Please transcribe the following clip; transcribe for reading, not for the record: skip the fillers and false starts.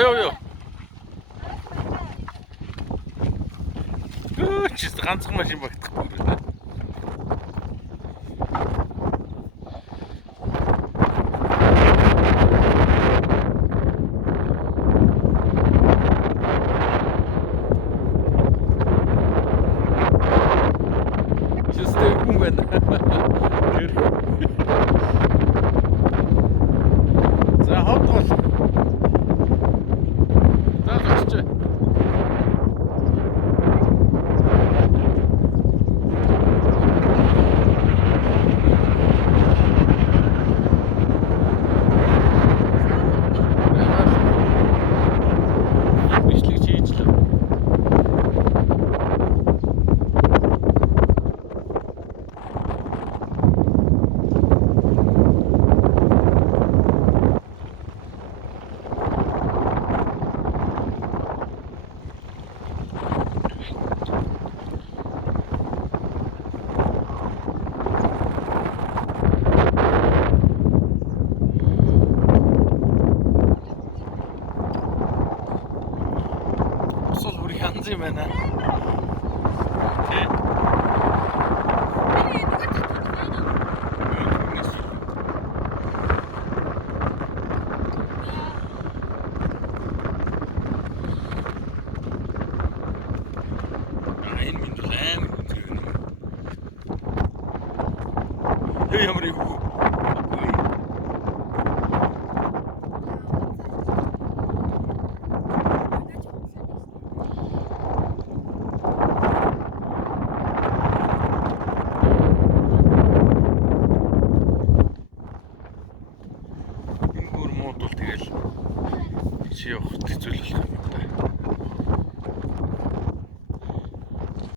Яв. Чист ганцхан машин багтахгүй юм байна. Чист хүн байна. За хот бол. За очиж. Янз юм байна. Тэ. Энэ минь лайм гэх юм. Ямар их үү? Тэгэл чи явах хэцүү л болох юм байна.